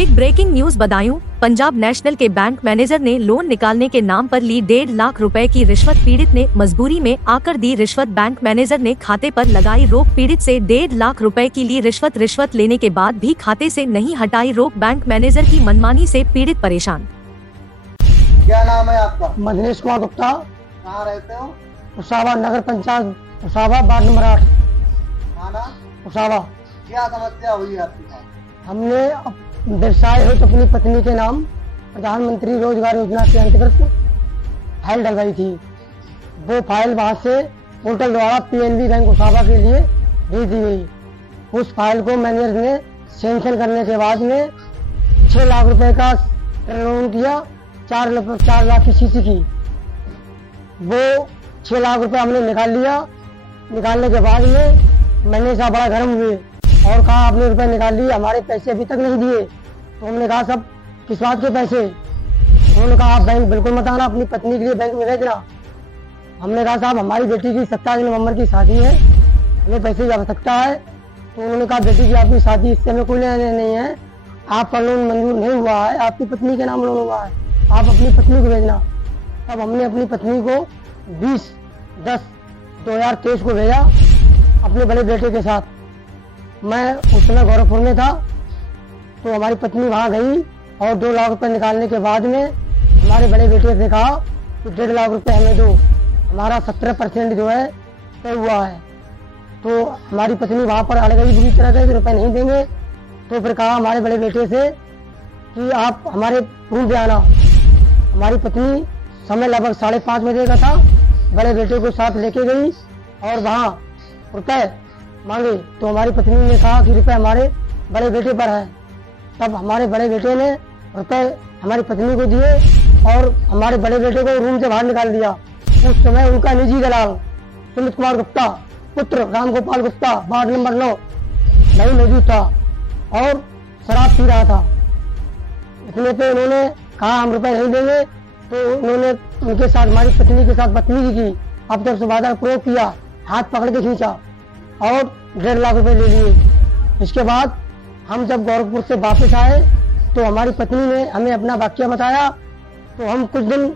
Big breaking news Budaun. Punjab National के bank manager ने loan निकालने के नाम पर ली 1.5 लाख रुपए की रिश्वत। पीड़ित ने मजबूरी में आकर दी रिश्वत। बैंक मैनेजर ने खाते पर लगाई रोक। पीड़ित से 1.5 लाख रुपए की ली रिश्वत लेने के बाद भी खाते से नहीं हटाई रोक। बैंक मैनेजर की मनमानी से पीड़ित परेशान। क्या नाम है आपका? मधेश कुमार गुप्ता। कहाँ रहते हो? उसावा नगर पंचायत उसावा वार्ड नंबर 8 थाना उसावा। क्या समस्या हुई आपके साथ? हमने व्यवसाय हेतु अपनी पत्नी के नाम प्रधानमंत्री रोजगार योजना के अंतर्गत फाइल डलवाई थी। वो फाइल वहां से पोर्टल द्वारा पीएनबी बैंक उसावा के लिए भेज दी गई। उस फाइल को मैनेजर ने सैंक्शन करने के बाद में 6 लाख रुपए का लोन किया। 4 लाख की सीसी की। वो 6 लाख रुपए हमने निकाल लिया। निकालने के बाद में मैनेजर साहब बड़ा गर्म हुए और कहा आपने रुपए निकाल लिए, हमारे पैसे अभी तक नहीं दिए। तो हमने कहा सब किस बात के पैसे? उन्होंने कहा आप बैंक बिल्कुल मत आना, अपनी पत्नी के लिए बैंक में भेजना। हमने कहा साहब हमारी बेटी की 27 नवंबर की शादी है, हमें पैसे की आवश्यकता है। तो उन्होंने कहा बेटी की आपकी शादी, इससे हमें कोई लेना नहीं है, आपका लोन मंजूर नहीं हुआ है, आपकी पत्नी के नाम लोन हुआ है, आप अपनी पत्नी को भेजना। तब हमने अपनी पत्नी को 20/10/2023 को भेजा अपने बड़े बेटे के साथ। मैं उस समय गोरखपुर में था। तो हमारी पत्नी वहां गई और 2 लाख रुपए निकालने के बाद में हमारे बड़े बेटे से कहा कि 1.5 लाख रुपए हमें दो, हमारा 17% जो है तय हुआ है। तो हमारी पत्नी वहां पर अड़ गई बुरी तरह से, रुपए नहीं देंगे। तो फिर कहा हमारे बड़े बेटे से कि आप हमारे रूम पे आना। हमारी पत्नी समय लगभग 5:30 बजे का था, बड़े बेटे को साथ लेके गई और वहाँ रुपए मांगे। तो हमारी पत्नी ने कहा कि रुपए हमारे बड़े बेटे पर है। तब हमारे बड़े बेटे ने रुपए हमारी पत्नी को दिए और हमारे बड़े बेटे को रूम से बाहर निकाल दिया। उस समय उनका निजी दलाल सुमित कुमार गुप्ता पुत्र राम गोपाल गुप्ता वार्ड नंबर 9 नहीं मौजूद था और शराब पी रहा था। इतने पे उन्होंने कहा हम रुपए नहीं देंगे। तो उन्होंने उनके साथ हमारी पत्नी के साथ बदतमीजी की। अब जब सुबादा प्रयोग किया, हाथ पकड़ के खींचा और 1.5 लाख रुपए ले लिए। इसके बाद हम जब गोरखपुर से वापस आए तो हमारी पत्नी ने हमें अपना वाक्य बताया। तो हम कुछ दिन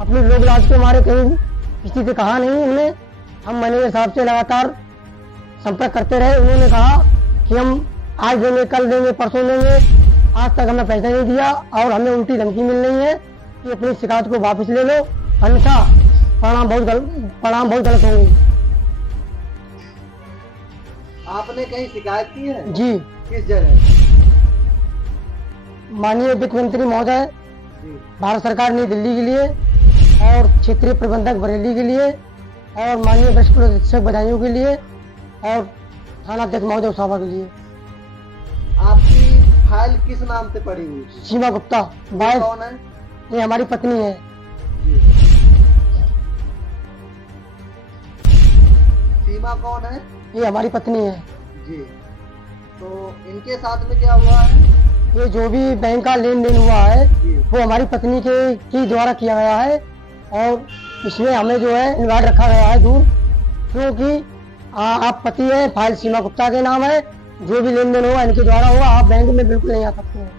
अपने लोग लाज के मारे कहीं किसी से कहा नहीं हमने। हम मैनेजर साहब से लगातार संपर्क करते रहे। उन्होंने कहा कि हम आज देंगे, कल देंगे, परसों देंगे। आज तक हमें पैसा नहीं दिया और हमें उल्टी धमकी मिल रही है कि अपनी शिकायत को वापस ले लो, अन्यथा परिणाम बहुत गलत होंगे। आपने कहीं शिकायत की है? जी। किस जगह? माननीय वित्त मंत्री महोदय भारत सरकार नई दिल्ली के लिए और क्षेत्रीय प्रबंधक बरेली के लिए और माननीय वरिष्ठ पुलिस अधीक्षक बदायूं के लिए और थाना अध्यक्ष महोदय उसावा के लिए। आपकी फाइल किस नाम से पड़ी हुई? सीमा गुप्ता। कौन है? ये हमारी पत्नी है। सीमा कौन है? ये हमारी पत्नी है जी। तो इनके साथ में क्या हुआ है? ये जो भी बैंक का लेन देन हुआ है जी। वो हमारी पत्नी के द्वारा किया गया है और इसमें हमें जो है इन्वाइट रखा गया है दूर, क्योंकि आप पति है, फाइल सीमा गुप्ता के नाम है, जो भी लेन देन होगा इनके द्वारा होगा, आप बैंक में बिल्कुल नहीं आ सकते हैं।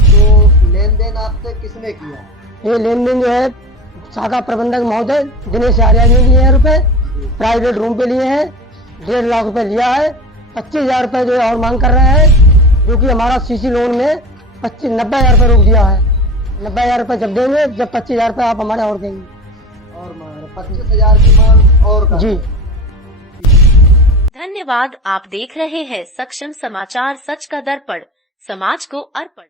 तो लेन देन आपसे किसने किया? ये लेन देन जो है शाखा प्रबंधक महोदय दिनेश आर्या ने लिए हैं रुपए, प्राइवेट रूम पे लिए हैं। 1.5 लाख रुपए लिया है। 25,000 रुपए जो है और मांग कर रहे हैं, जो कि हमारा सीसी लोन में 90,000 रुपए रोक दिया है। 90,000 रुपए जब देंगे, जब 25,000 रुपए आप हमारे और देंगे। और 25,000 की मांग और का। जी। धन्यवाद। आप देख रहे हैं सक्षम समाचार, सच का दर्पण, समाज को अर्पण।